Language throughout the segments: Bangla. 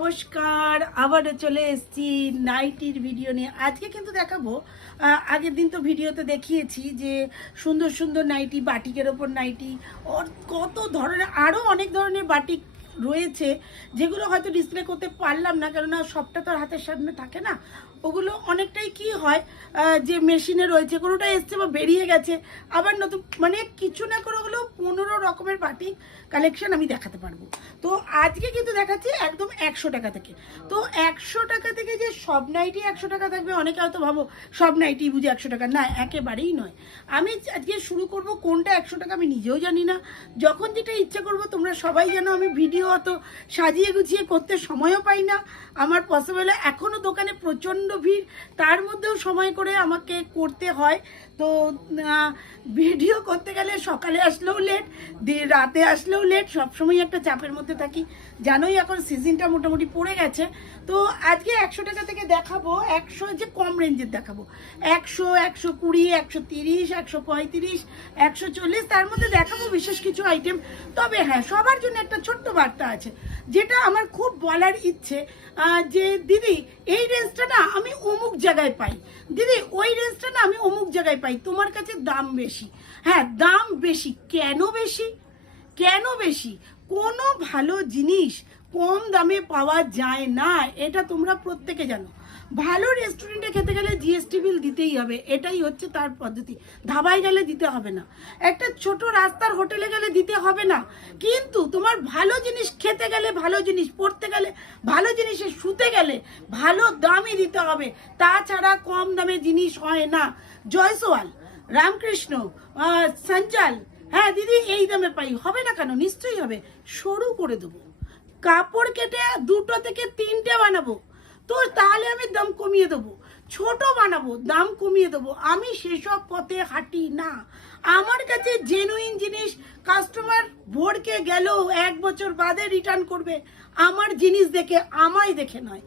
নমস্কার, আবারও চলে এসেছি নাইটির ভিডিও নিয়ে। আজকে কিন্তু দেখাবো, আগের দিন তো ভিডিওতে দেখিয়েছি যে সুন্দর সুন্দর নাইটি, বাটিকের ওপর নাইটি, ওর কত ধরনের আরও অনেক ধরনের বাটিক রয়েছে যেগুলো হয়তো ডিসপ্লে করতে পারলাম না, কেননা সবটা তো আর হাতের সামনে থাকে না। ওগুলো অনেকটাই কি হয় যে মেশিনে রয়েছে, কোনোটা এসছে বা বেরিয়ে গেছে, আবার নতুন মানে কিছু না করে হলেও 15 রকমের বাটিক কালেকশন আমি দেখাতে পারবো। তো আজকে কিন্তু দেখাচ্ছি একদম 100 টাকা থেকে। তো 100 টাকা থেকে যে সব নাইটি 100 টাকা থাকবে, অনেকে হয়তো ভাবো সব নাইটি বুঝে 100 টাকা, না একেবারেই নয়। আমি আজকে শুরু করব কোনটা 100 টাকা আমি নিজেও জানি না, যখন যেটা ইচ্ছা করব। তোমরা সবাই জানো আমি ভিডিও অত সাজিয়ে গুছিয়ে করতে সময়ও পাই না, আমার পসিবল এখনও দোকানে প্রচণ্ড ভিড়, তার মধ্যেও সময় করে আমাকে করতে হয়। তো ভিডিও করতে গেলে সকালে আসলেও লেট, রাতে আসলেও লেট, সবসময় একটা চাপের মধ্যে থাকি। জানোই এখন সিজনটা মোটামুটি পড়ে গেছে। তো আজকে 100 টাকা থেকে দেখাবো, 100 যে কম রেঞ্জের দেখাবো, 100, 120, 130, 135, 140, তার মধ্যে দেখাবো বিশেষ কিছু আইটেম। তবে হ্যাঁ, সবার জন্য একটা ছোট্ট বার্তা আছে, যেটা আমার খুব বলার ইচ্ছে, যে দিদি এই রেঞ্জটা না আমি অমুক জায়গায় পাই, দিদি ওই রেঞ্জটা না আমি অমুক জায়গায় পাই, তোমার কাছে দাম বেশি। হ্যাঁ, দাম বেশি কেন? বেশি কেন বেশি? কোনো ভালো জিনিস কম দামে পাওয়া যায় না, এটা তোমরা প্রত্যেকে জানো। ভালো রেস্টুরেন্টে খেতে গেলে জিএসটি বিল দিতেই হবে, এটাই হচ্ছে তার পদ্ধতি। ধাবায় গেলে দিতে হবে না, একটা ছোট রাস্তার হোটেলে গেলে দিতে হবে না, কিন্তু তোমার ভালো জিনিস খেতে গেলে, ভালো জিনিস পড়তে গেলে, ভালো জিনিসে শুতে গেলে ভালো দামই দিতে হবে, তাছাড়া কম দামে জিনিস হয় না। জয়সওয়াল, রামকৃষ্ণ, সঞ্চাল, হ্যাঁ দিদি এই দামে পাই, হবে না কেন? নিশ্চয়ই হবে। সরু করে দেবো, কাপড় কেটে 2 থেকে 3টে বানাবো, তো তাহলে আমি দাম কমিয়ে দেবো। ছোট বানাবো, দাম কমিয়ে দেবো। আমি সেসব পথে হাঁটি না। আমার কাছে জেনুইন জিনিস কাস্টমার ভোরকে গেলেও 1 বছর বাদে রিটার্ন করবে, আমার জিনিস দেখে, আমায় দেখে নয়।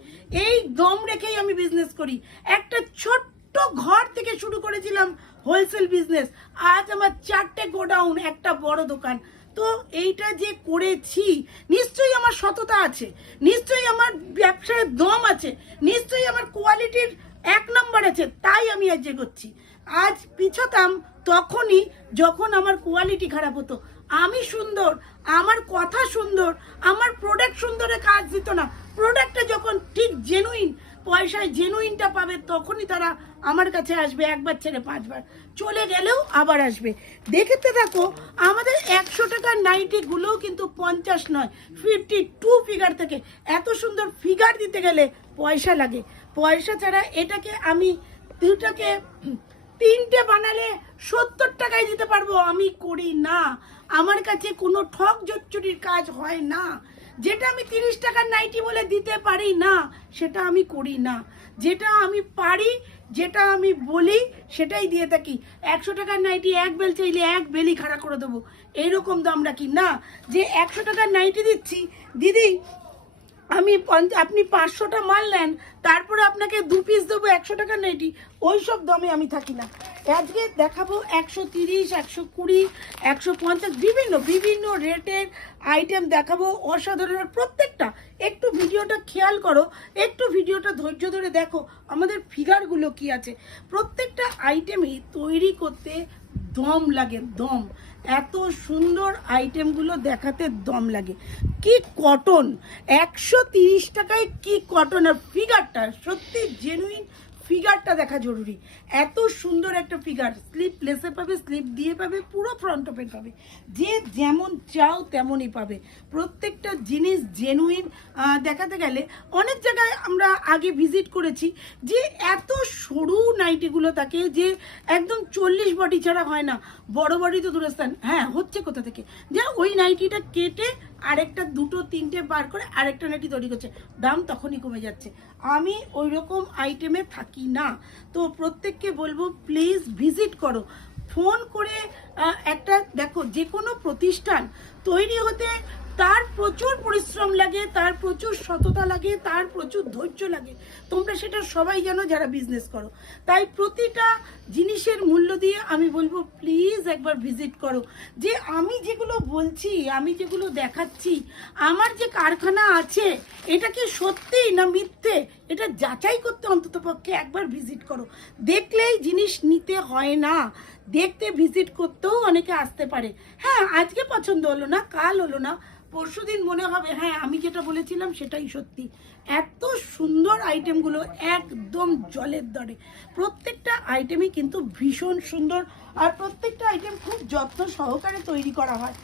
এই দম রেখেই আমি বিজনেস করি। একটা ছোট্ট ঘর থেকে শুরু করেছিলাম হোলসেল বিজনেস, আজ আমার 4টে গোডাউন, একটা বড় দোকান। তো এইটা যে করেছি, নিশ্চয়ই আমার সততা আছে, নিশ্চয়ই আমার ব্যবসায় দম আছে, নিশ্চয়ই আমার কোয়ালিটির 1 নম্বর আছে, তাই আমি আজ এগোচ্ছি। আজ পিছতাম তখনই যখন আমার কোয়ালিটি খারাপ হতো। আমি সুন্দর, আমার কথা সুন্দর, আমার প্রোডাক্ট সুন্দরে কাজ দিত না। প্রোডাক্টটা যখন ঠিক জেনুইন পয়সায় জেনুইনটা পাবে, তখনই তারা আমার কাছে আসবে, 1বার ছেড়ে 5বার, চলে গেলেও আবার আসবে। দেখতে থাকো, আমাদের 100 টাকার নাইটিগুলোও কিন্তু 50 নয়, 52 ফিগার থেকে। এত সুন্দর ফিগার দিতে গেলে পয়সা লাগে, পয়সা ছাড়া এটাকে আমি 3টে বানালে 70 টাকায় দিতে পারবো, আমি করি না। আমার কাছে কোনো ঠক জচ্চুরির কাজ হয় না। যেটা আমি 30 টাকার নাইটি বলে দিতে পারি না, সেটা আমি করি না। যেটা আমি পারি, যেটা আমি বলি, সেটাই দিয়ে থাকি। 100 টাকার নাইটি 1 বেল চাইলে 1 বেলই খাড়া করে দেবো, এইরকম দাম রাখি না। যে 100 টাকার নাইটি দিচ্ছি দিদি, আমি আপনি 500টা মাল নেন, তারপরে আপনাকে 2 পিস দেবো 100 টাকার নাইটি, ওই সব দামে আমি থাকি না। আজকে দেখাবো 130, 120, 150, বিভিন্ন বিভিন্ন রেটের আইটেম দেখাবো, অসাধারণ প্রত্যেকটা। একটু ভিডিওটা খেয়াল করো, একটু ভিডিওটা ধৈর্য ধরে দেখো আমাদের ফিগারগুলো কি আছে। প্রত্যেকটা আইটেমই তৈরি করতে দম লাগে, দম। এত সুন্দর আইটেমগুলো দেখাতে দম লাগে। কি কটন, 130 টাকায় কি কটন, আর ফিগারটা সত্যি জেনুইন, ফিগারটা দেখা জরুরি। এত সুন্দর একটা ফিগার, স্লিপ লেসে পাবে, স্লিপ দিয়ে পাবে, পুরো ফ্রন্ট ওপেন পাবে, যে যেমন চাও তেমনই পাবে। প্রত্যেকটা জিনিস জেনুইন। দেখাতে গেলে অনেক জায়গায় আমরা আগে ভিজিট করেছি যে এত সরু নাইটিগুলো থাকে যে একদম 40 বডি ছাড়া হয় না। বড় বডি তো দূরস্থান, হ্যাঁ হচ্ছে কোথা থেকে, যে ওই নাইটিটা কেটে আরেকটা 2, 3টে বার করে আরেকটা নাইটি তৈরি করছে, দাম তখনই কমে যাচ্ছে। আমি ওই রকম আইটেমে থাকি না। তো প্রত্যেককে বলবো প্লিজ ভিজিট করো, ফোন করে একটা দেখো, যে কোনো প্রতিষ্ঠান তৈরি হতে তার প্রচুর পরিশ্রম লাগে, তার প্রচুর সততা লাগে, তার প্রচুর ধৈর্য লাগে। তোমরা সেটা সবাই জানো যারা বিজনেস করো। তাই প্রতিটা জিনিসের মূল্য দিয়ে আমি বলবো প্লিজ একবার ভিজিট করো। যে আমি যেগুলো বলছি, আমি যেগুলো দেখাচ্ছি, আমার যে কারখানা আছে এটা কি সত্যি না মিথ্যে, এটা যাচাই করতে অন্তত পক্ষে একবার ভিজিট করো। দেখলেই জিনিস নিতে হয় না, দেখতে ভিজিট করতেও অনেকে আসতে পারে। হ্যাঁ, আজকে পছন্দ হলো না, কাল হলো না, পরশুদিন মনে হবে হ্যাঁ আমি যেটা বলেছিলাম সেটাই সত্যি। এত সুন্দর আইটেমগুলো একদম জলের দরে, প্রত্যেকটা আইটেমই কিন্তু ভীষণ সুন্দর, আর প্রত্যেকটা আইটেম খুব যত্ন সহকারে তৈরি করা হয়।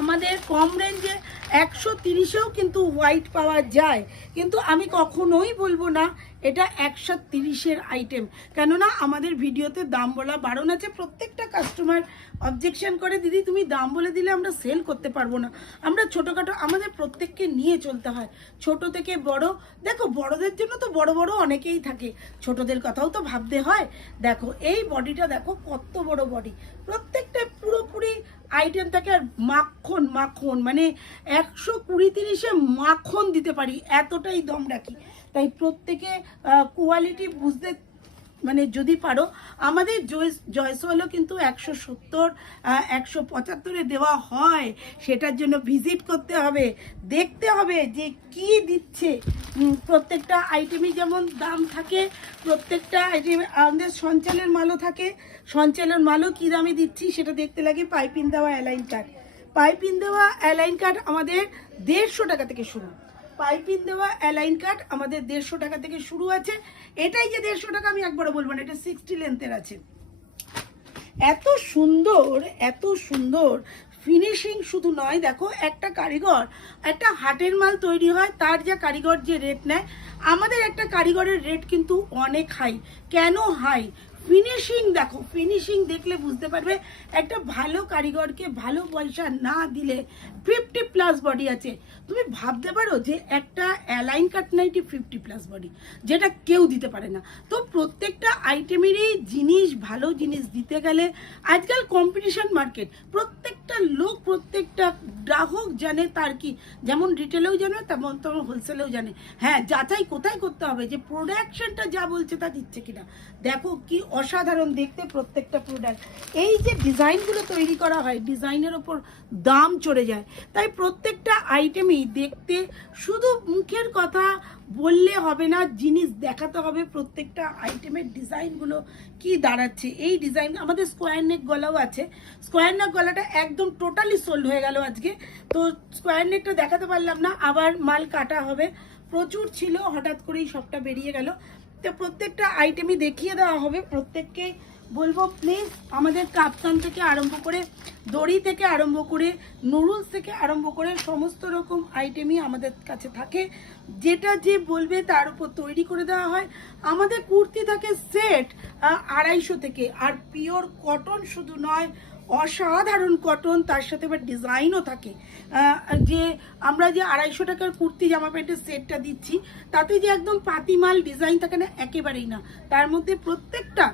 আমাদের কম রেঞ্জে 130-এও কিন্তু হোয়াইট পাওয়া যায়, কিন্তু আমি কখনোই বলবো না এটা 130-এর আইটেম, কেননা আমাদের ভিডিওতে দাম বলা বারণ আছে। প্রত্যেকটা কাস্টমার অবজেকশন করে দিদি তুমি দাম বলে দিলে আমরা সেল করতে পারবো না, আমরা ছোটোখাটো আমাদের প্রত্যেককে নিয়ে চলতে হয়, ছোট থেকে বড়। দেখো বড়দের জন্য তো বড় বড় অনেকেই থাকে, ছোটদের কথাও তো ভাবতে হয়। দেখো এই বডিটা দেখো কত বড় বডি, প্রত্যেকটা পুরোপুরি আইটেম থাকে। আর মাখন মাখন মানে 120-30-এ মাখন দিতে পারি, এতটাই দম রাখি। তাই প্রত্যেকে কোয়ালিটি বুঝতে মানে যদি পারো, আমাদের জয়সওয়ালও কিন্তু 170 175-এ দেওয়া হয়। সেটার জন্য ভিজিট করতে হবে, দেখতে হবে যে কি দিচ্ছে। প্রত্যেকটা আইটেমই যেমন দাম থাকে, প্রত্যেকটা আইটেম আমাদের সঞ্চালের মালও থাকে, সঞ্চালের মালও কী দামে দিচ্ছি সেটা দেখতে লাগে। পাইপিং দেওয়া অ্যালাইন কাট, পাইপিং দেওয়া অ্যালাইন কাট আমাদের 150 টাকা থেকে শুরু। পাইপিং দেওয়া অ্যালাইন কাট আমাদের 150 টাকা থেকে শুরু আছে। এটাই যে 150 টাকা আমি একবারও বলবো না, এটা 60 লেন্থের আছে। এত সুন্দর, এত সুন্দর ফিনিশিং শুধু নয়, দেখো একটা কারিগর একটা হাটের মাল তৈরি হয়, তার যা কারিগর যে রেট নেয়, আমাদের একটা কারিগরের রেট কিন্তু অনেক হাই। কেন হাই? ফিনিশিং দেখো, ফিনিশিং দেখলে বুঝতে পারবে একটা ভালো কারিগরকে ভালো পয়সা না দিলে 50+ বডি আছে। তুমি ভাবতে পারো যে একটা অ্যালাইন কাট নাইটি 50+ বডি, যেটা কেউ দিতে পারে না। তো প্রত্যেকটা আইটেমেরই জিনিস, ভালো জিনিস দিতে গেলে আজকাল কম্পিটিশন মার্কেট, প্রত্যেকটা লোক প্রত্যেকটা গ্রাহক জানে তার কি, যেমন রিটেলেও জানে তেমন তেমন হোলসেলেও জানে। হ্যাঁ, যাচাই কোথায় করতে হবে যে প্রোডাকশনটা যা বলছে তা দিচ্ছে কিনা। দেখো কি অসাধারণ দেখতে প্রত্যেকটা প্রোডাক্ট। এই যে ডিজাইনগুলো তৈরি করা হয়, ডিজাইনের ওপর দাম চড়ে যায়। তাই প্রত্যেকটা আইটেমই দেখতে, শুধু মুখের কথা বললে হবে না, জিনিস দেখাতে হবে। প্রত্যেকটা আইটেমের ডিজাইনগুলো কি দাঁড়াচ্ছে, এই ডিজাইন আমাদের স্কোয়ার নেক গলাও আছে। স্কোয়ার নেক গলাটা একদম টোটালি সোল্ড হয়ে গেল আজকে, তো স্কোয়ার নেকটা দেখাতে পারলাম না, আবার মাল কাটা হবে। প্রচুর ছিল, হঠাৎ করেই সবটা বেরিয়ে গেল। তো প্রত্যেকটা আইটেমই দেখিয়ে দেওয়া হবে। প্রত্যেককে বলবো প্লিজ, আমাদের কাপ্তান থেকে আরম্ভ করে, দড়ি থেকে আরম্ভ করে, নুডলস থেকে আরম্ভ করে সমস্ত রকম আইটেমই আমাদের কাছে থাকে। যেটা যে বলবে তার উপর তৈরি করে দেওয়া হয়। আমাদের কুর্তি থাকে সেট 250 থেকে, আর পিওর কটন শুধু নয়, অসাধারণ কটন, তার সাথে আবার ডিজাইনও থাকে। যে আমরা যে 250 টাকার কুর্তি জামা প্যান্টের সেটটা দিচ্ছি, তাতে যে একদম পাতিমাল ডিজাইন থাকে না, একেবারেই না। তার মধ্যে প্রত্যেকটা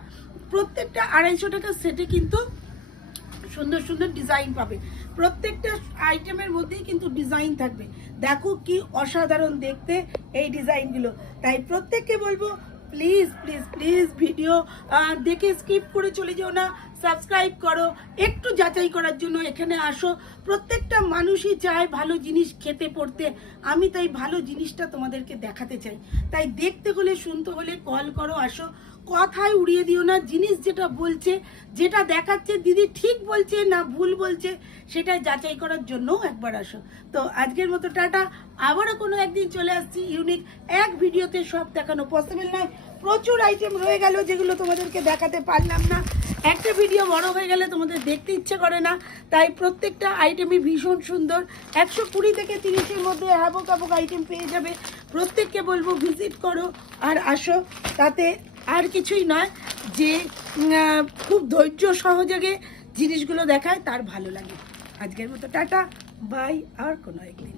250 টাকার সেটে কিন্তু সুন্দর সুন্দর ডিজাইন পাবে। প্রত্যেকটা আইটেমের মধ্যেই কিন্তু ডিজাইন থাকবে। দেখো কি অসাধারণ দেখতে এই ডিজাইনগুলো। তাই প্রত্যেককে বলবো প্লিজ প্লিজ প্লিজ ভিডিও দেখে স্কিপ করে চলে যেও না, সাবস্ক্রাইব করো, একটু যাচাই করার জন্য এখানে আসো। প্রত্যেকটা মানুষই চায় ভালো জিনিস খেতে পড়তে, আমি তাই ভালো জিনিসটা তোমাদেরকে দেখাতে চাই। তাই দেখতে হলে, শুনতে হলে কল করো, আসো। কথায় উড়িয়ে দিও না, জিনিস যেটা বলছে, যেটা দেখাচ্ছে দিদি ঠিক বলছে না ভুল বলছে, সেটা যাচাই করার জন্যও একবার আসো। তো আজকের মতো টাটা, আবারও কোনো একদিন চলে আসছি ইউনিক। এক ভিডিওতে সব দেখানো পসিবল নয়, প্রচুর আইটেম রয়ে গেল যেগুলো তোমাদেরকে দেখাতে পারলাম না। একটা ভিডিও বড় হয়ে গেলে তোমাদের দেখতে ইচ্ছে করে না। তাই প্রত্যেকটা আইটেমই ভীষণ সুন্দর। 120 থেকে 30-এর মধ্যে হ্যাবক হ্যাবক আইটেম পেয়ে যাবে। প্রত্যেককে বলবো ভিজিট করো আর আসো। তাতে আর কিছুই নয়, যে খুব ধৈর্য সহযোগে জিনিসগুলো দেখায় তার ভালো লাগে। আজকের মতো টাটা, বাই, আর কোনো একদিন।